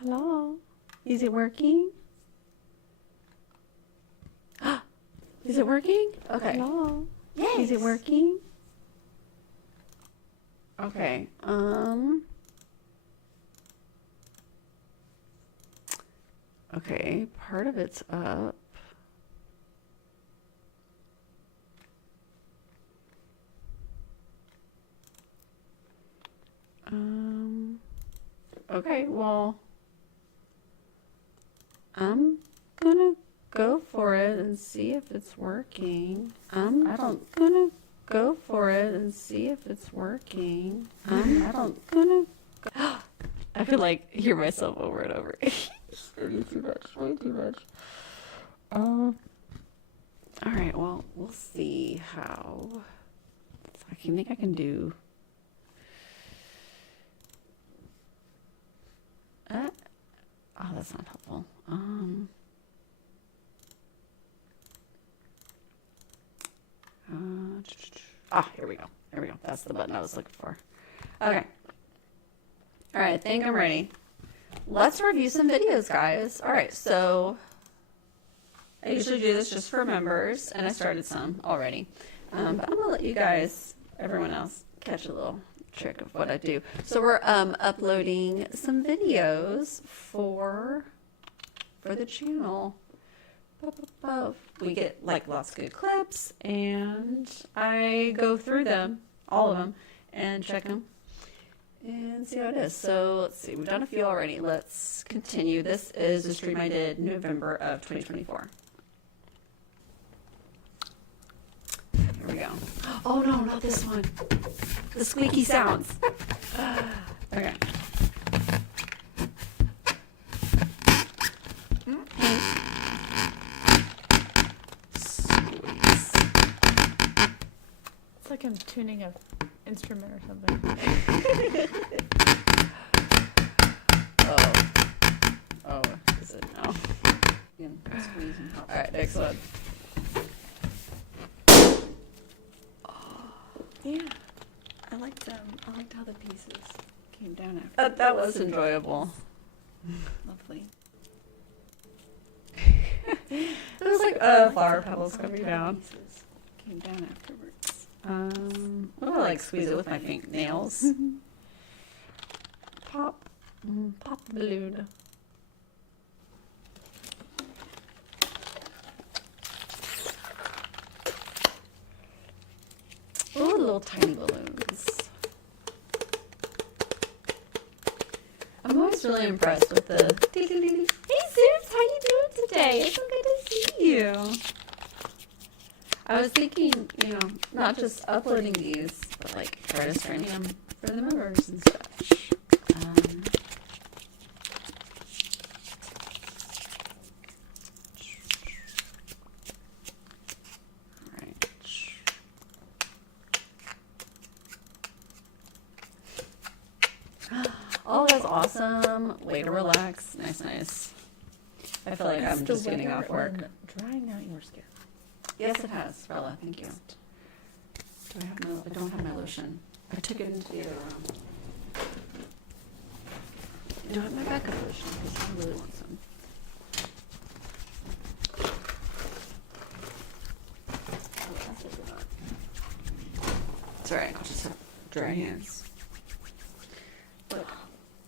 Hello? Is it working? Is it working? Okay. Hello? Yes. Is it working? Okay. Okay, part of it's up. Okay, well, I'm gonna go for it and see if it's working. Gonna go for it and see if it's working. Gonna go. I could like hear myself over and over. Way too much. Way too much. All right. Well, we'll see how. I think I can do. Oh, that's not helpful. Here we go. There we go. That's the button I was looking for. Okay. All right, I think I'm ready. Let's review some videos, guys. All right, so I usually do this just for members, and I started some already. But I'm going to let you guys, everyone else, catch a little trick of what I do. So we're uploading some videos for the channel. We get like lots of good clips, and I go through them, all of them, and check them and see how it is. So let's see, we've done a few already. Let's continue. This is a stream I did November of 2024. Here we go. Oh no, not this one. The squeaky sounds. Okay. It's like I'm tuning an instrument or something. Oh, is it now? All right, next one. Yeah, I liked how the pieces came down after. That was enjoyable. Lovely. It was like flower petals coming down. Pieces came down afterwards. I'm gonna like squeeze it with my fingernails. Pop the balloon. Ooh, little tiny balloons. I'm always really impressed with the. Hey, Zeus, how you doing today? It's so good to see you. I was thinking, not just uploading these, but like registering them for the members and such. Oh, that's awesome. Way to relax. Nice. I feel like I'm just getting off work. Drying out your skin. Yes, it has, Bella. Thank you. I don't have my lotion. I took it into the other room. Do I have my backup lotion? Because I really want some. It's alright. I'll just have dry hands. Look,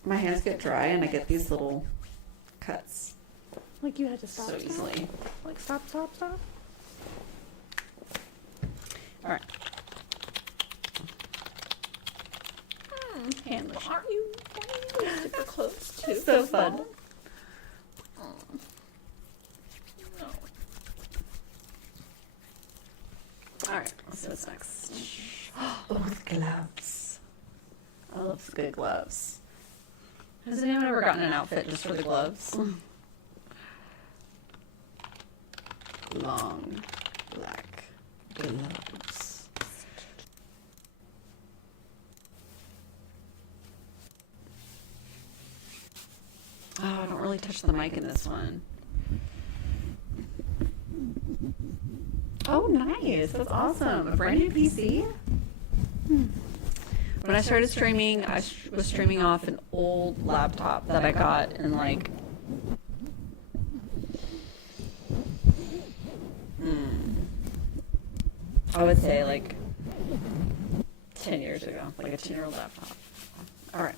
my hands get dry and I get these little cuts. Like you had to stop. So easily. Like stop. All right. Hand lotion. Why are you super close to? So fun. No. All right. Let's see what's next. Oh, the gloves. I love good gloves. Has anyone ever gotten an outfit just for the gloves? Long black gloves. Oh, I don't really touch the mic in this one. Oh, nice. That's awesome. A brand new PC? When when I started streaming, I was streaming off an old laptop that I got in like I would say like 10 years ago, like a 10-year-old laptop. All right.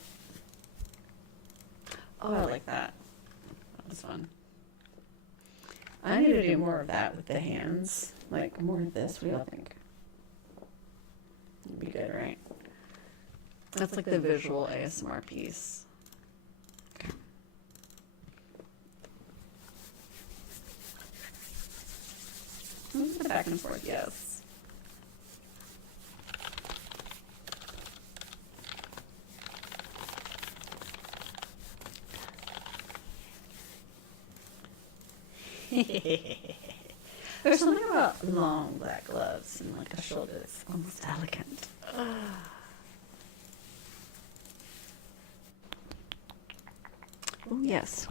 Oh, I like that. That was fun. I need to do more of that with the hands. Like more of this. What do y'all think? It'd be good, right? That's like the visual ASMR piece. Okay. The back and forth, yes. There's something about long black gloves and like a shoulder that's almost elegant. Oh yes.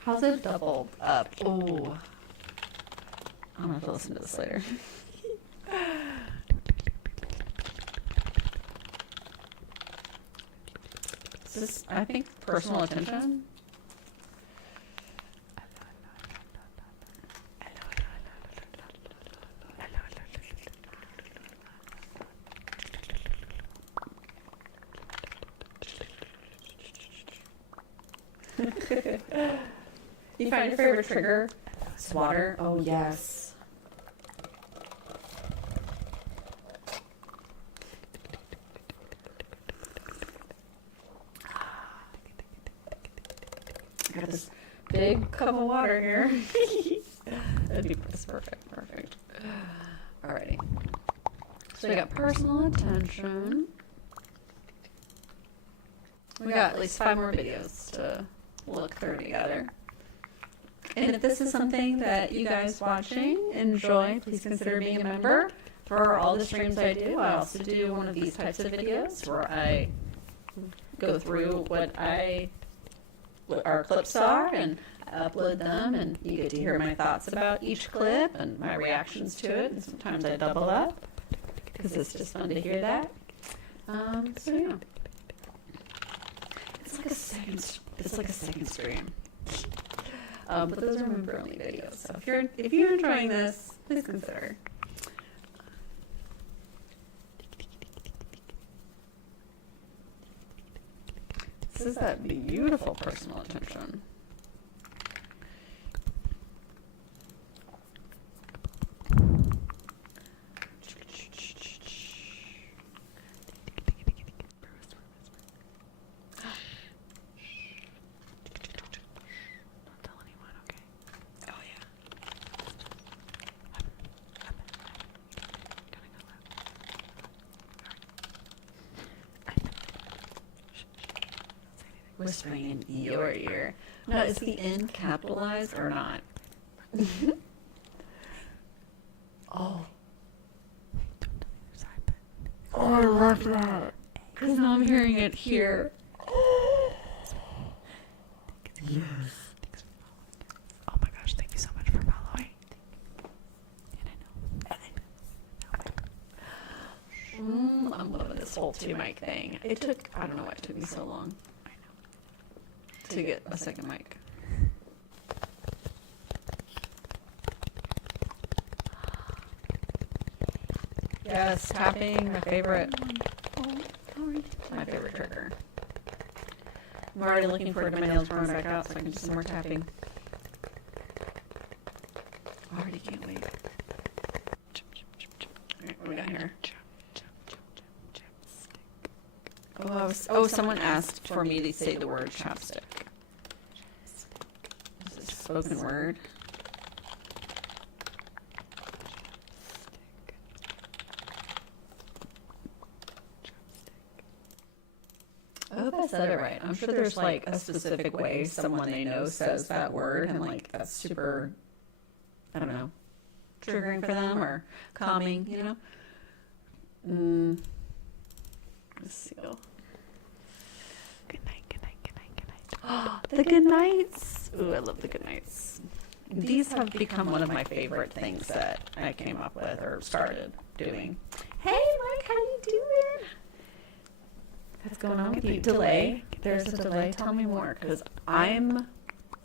How's it doubled up? Oh, I'm gonna have to listen to this later. Is this, I think, personal attention? You find your favorite trigger? It's water. Oh, yes. I got this big cup of water here. That's perfect. Perfect. Alrighty. So we got personal attention. We got at least 5 more videos to look through together. And if this is something that you guys watching enjoy, please consider being a member. For all the streams I do, I also do one of these types of videos where I go through what our clips are and I upload them, and you get to hear my thoughts about each clip and my reactions to it. And sometimes I double up because it's just fun to hear that. So yeah, it's like a second stream. But those are member only videos. So if you're enjoying this, please consider. This is that beautiful personal attention. Whispering in your ear. Now, is the N capitalized or not? Oh. Oh, I love that. Because now I'm hearing it here. Yes. Oh my gosh, thank you so much for following. I'm loving this whole 2-mic thing. I don't know why it took me so long to get a second mic. Yes, tapping, my favorite. My favorite trigger. I'm already looking forward to my nails growing back out so I can do some more tapping. Already can't wait. Alright, what do we got here? Oh, someone asked for me to say the word chapstick. Is it a spoken word? I hope I said it right. I'm sure there's like a specific way someone they know says that word, and like that's super, I don't know, triggering for them or calming, you know? Let's see. Good night, good night, good night, good night. Oh, the goodnights. Ooh, I love the goodnights. these have become one of my favorite things that I came up with or started doing. Hey, Mike, how you doing? What's going on with you? Delay? There's a delay. Tell me more, because I'm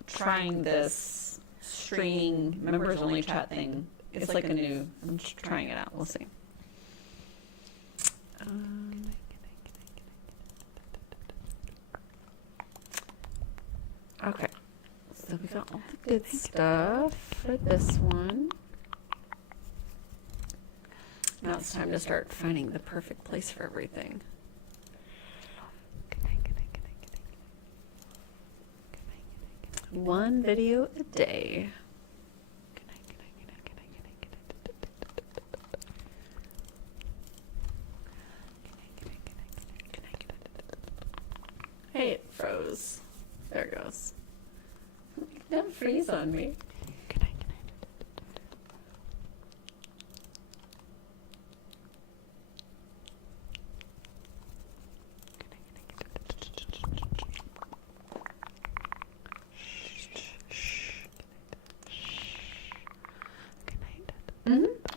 trying this streaming members only chat thing. It's like a new. I'm just trying it out. We'll see. Okay. So we got all the good stuff for this one. Now it's time to start finding the perfect place for everything. One video a day. Hey, it froze. There it goes. Don't freeze on me.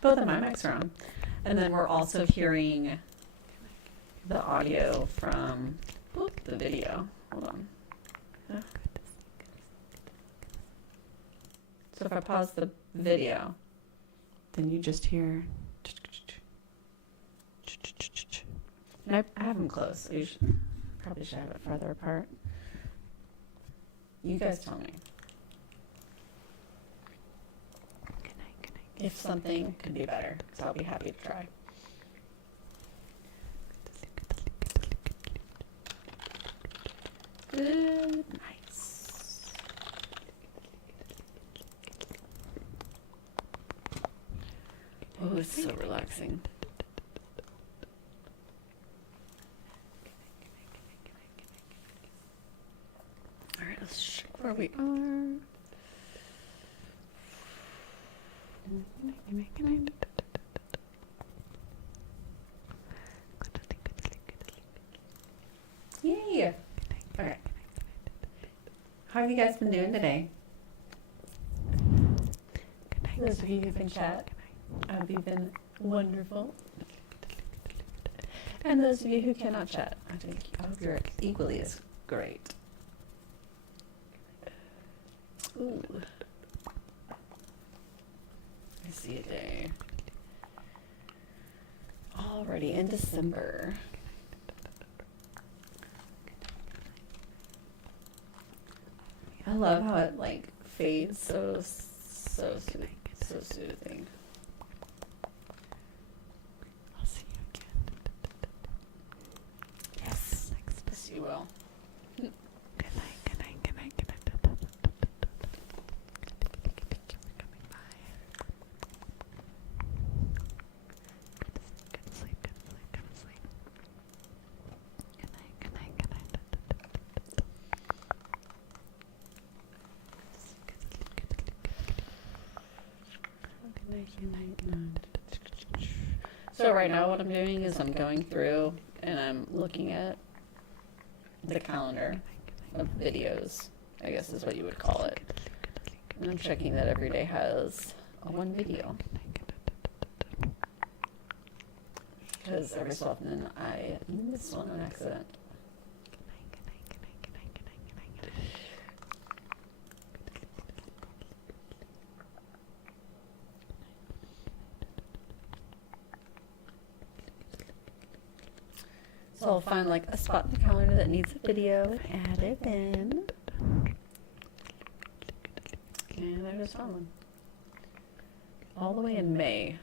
Both of my mics are on. And then we're also hearing the audio from the video. Hold on. So if I pause the video, then you just hear. And I have them close. So probably should have it farther apart. You guys tell me if something could be better, because I'll be happy to try. Good nights. Oh, it's so relaxing. All right, let's check where we are. Yay! All right. How have you guys been doing today? Those of you who've been chat, have you been wonderful? And those of you who cannot chat, I hope you're equally as great. Ooh. I see a day. Already in December. I love how it like fades so soothing. I'll see you again. Yes, yes you will. Good night, good night, good night, good night. Thank you for coming by. Good sleep, good sleep, good sleep. Good night, good night, good night. So right now what I'm doing is I'm going through and I'm looking at the calendar of videos, I guess is what you would call it. And I'm checking that every day has one video. Because every so often I miss one on accident. So I'll find like a spot in the calendar that needs a video, add it in. And I just found one. All the way in May.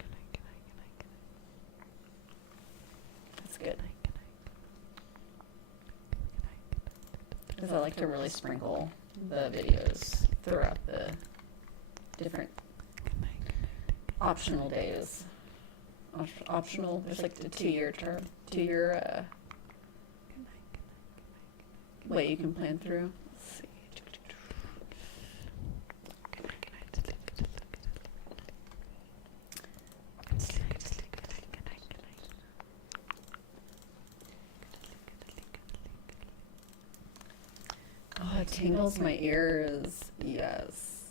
That's good. Because I like to really sprinkle the videos throughout the different optional days. Optional, there's like the 2-year term, 2-year way you can plan through. Let's see. Oh, it tingles my ears. Yes.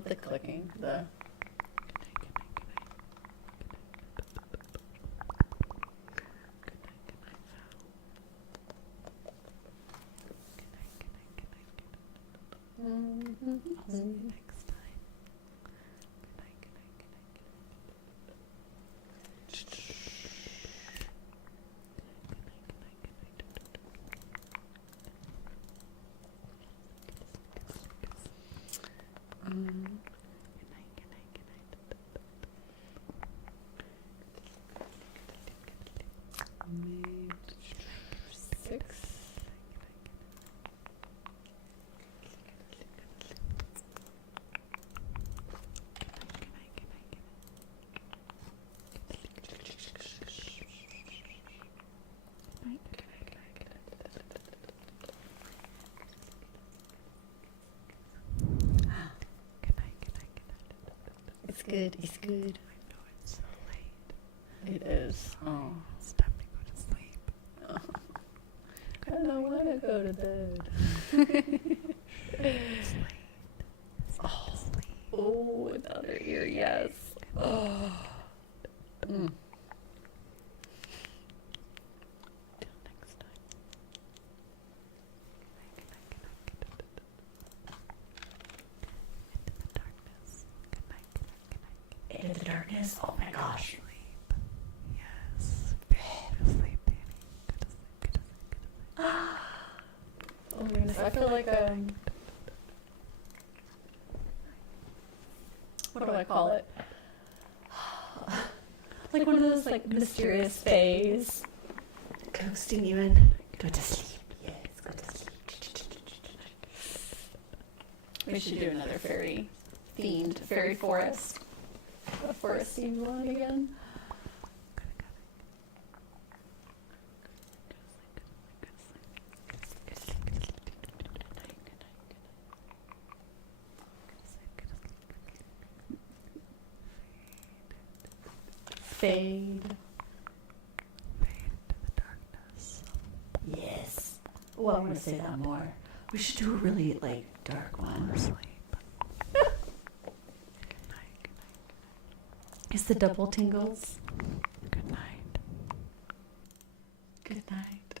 love the clicking. The I'll see you next time. Good night, good night, good night, good night. Good night, good night, good night, good night. May 6. It's good. It's good. I know it's so late. It is. Oh. It's time to go to sleep. I don't want to go to bed. It's late. It's time to sleep. Oh, another ear, yes. Oh. Mm. Till next time. Good night, good night, good night, good night. Into the darkness. Good night, good night, good night, good night. Into the darkness. Oh my gosh. Sleep. Yes. Go to sleep, Danny. Go to sleep, go to sleep, go to sleep. Oh my goodness. I feel like what do I call it? Like one of those like mysterious fays. Coaxing you in. Go to sleep. Yes, go to sleep. We should do another fairy themed fairy forest. A forest themed one again. Fade. Fade into the darkness. Yes. Oh, I want to say that more. We should do a really like dark one. Sleep. Good night, good night, good night. It's the double tingles. Good night. Good night.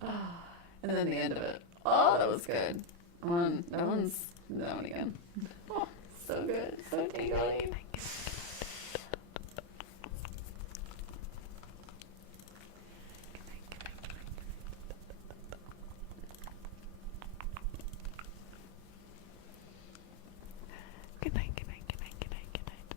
Oh. And then the end of it. Oh, that was good. That one again. Oh, so good. So tingly. Good night, good night, good night, good night, good night.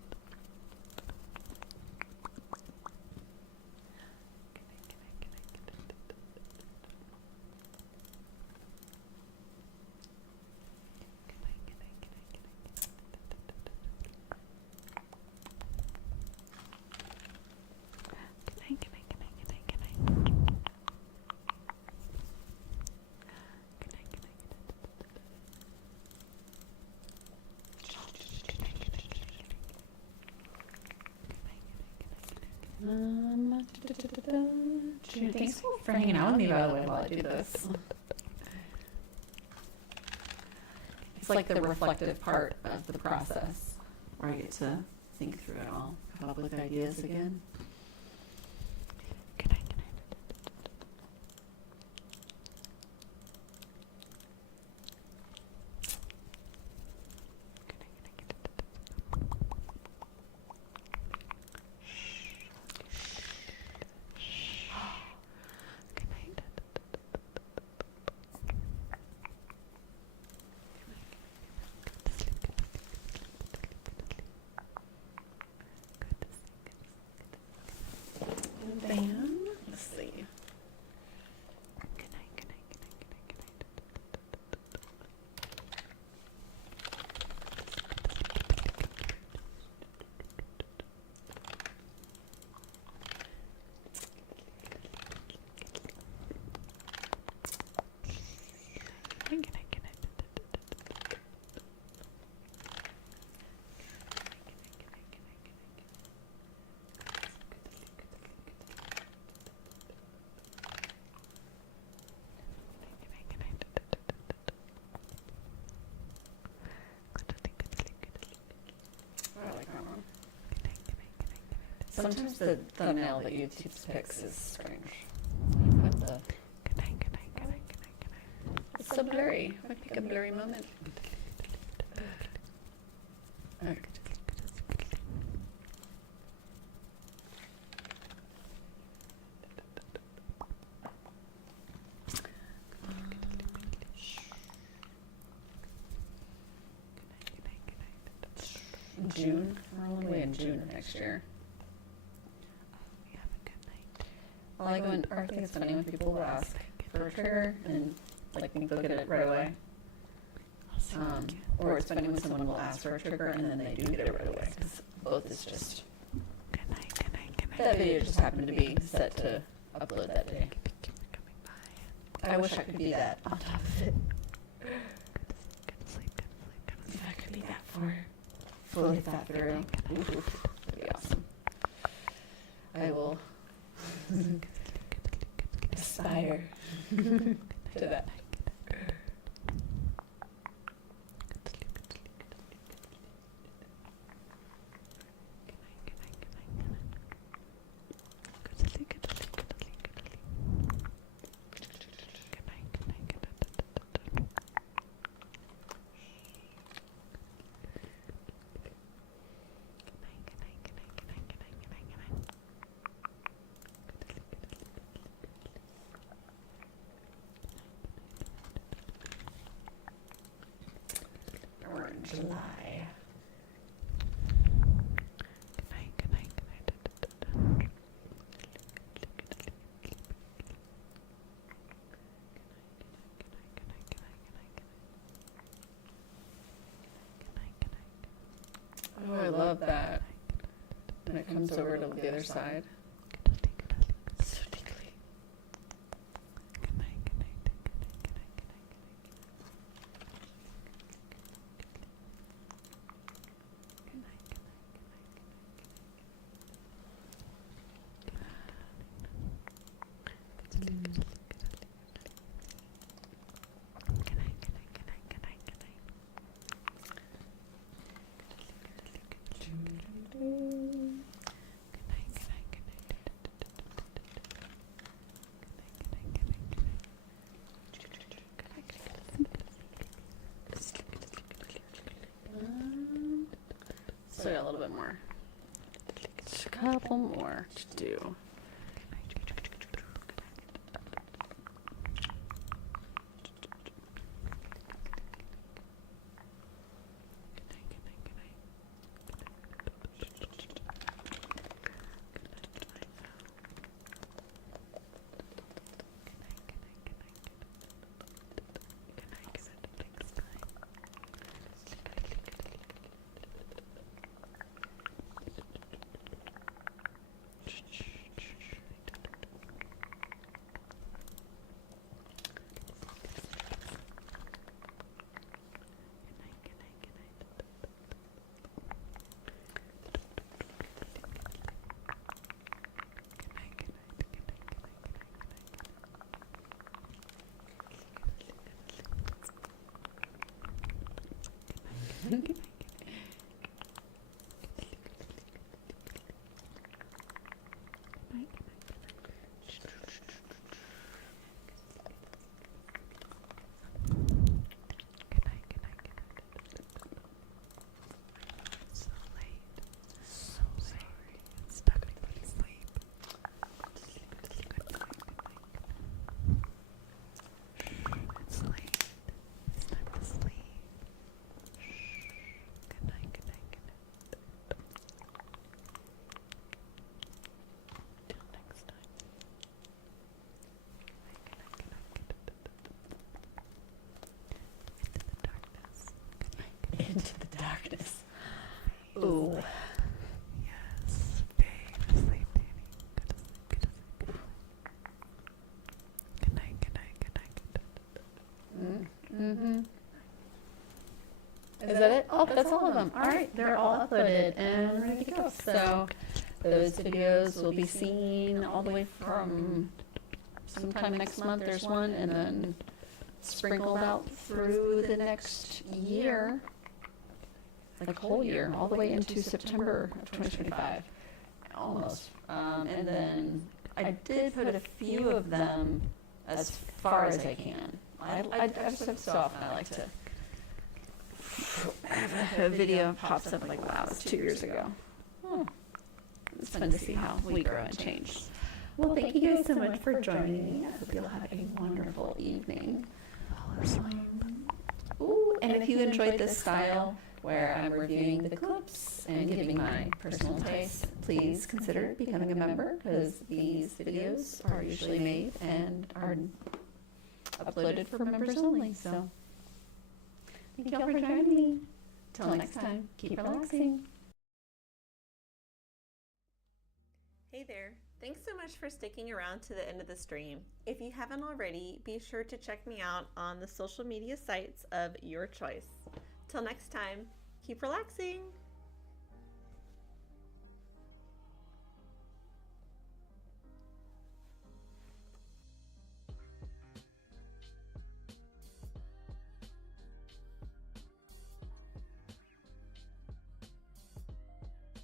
Good night, good night, good night, good night. Good night, good night, good night, good night. Good night, good night, good night, good night, good night. Good night, good night, good night. Thanks for hanging out with me, by the way, while I do this. It's like the reflective part of the process where I get to think through it all, come up with ideas again. Good night, good night. Good night. Sometimes the thumbnail that YouTube picks is strange. What the? Good night, good night, good night, good night, good night. It's so blurry. I pick a blurry moment. Okay. June. We're all the way in June of next year. You have a good night. I like when, or I think it's funny when people will ask for a trigger and like we go get it right away. I'll see you again. Or it's funny when someone will ask for a trigger and then they do get it right away. Because both is just, Good night, good night, good night. that video just happened to be set to upload that day. Keep coming by. I wish I could be that on top of it. Good to sleep, good to sleep, good to If sleep. I could be that for fully thought through. Oof, that'd be awesome. I will aspire to that. We're in July. Oh, I love that. When it comes over to the other side. So tingly. So yeah, a little bit more. Just a couple more to do. Into the darkness. Ooh. Yes, babe, sleep, Danny. Good to sleep, good to sleep. Good night, good night, good night, good night. Mm-hmm. Is that it? Oh, that's all of them. All right, they're all uploaded and ready to go. So those videos will be seen all the way from sometime next month. There's one, and then sprinkled out through the next year. Like a whole year, all the way into September of 2025. almost. And then I did put a few of them as far as I can. I just so often I like to have a video pops up like, wow, it's 2 years ago. Oh, it's fun to see how we grow and change. Well, thank you guys so much for joining me. I hope you'll have a wonderful evening. Ooh, and if you enjoyed this style where I'm reviewing the clips and giving my personal taste, please consider becoming a member, because these videos are usually made and are uploaded for members only. So thank you all for joining me. Till next time, keep relaxing. Hey there. Thanks so much for sticking around to the end of the stream. If you haven't already, be sure to check me out on the social media sites of your choice. Till next time, keep relaxing.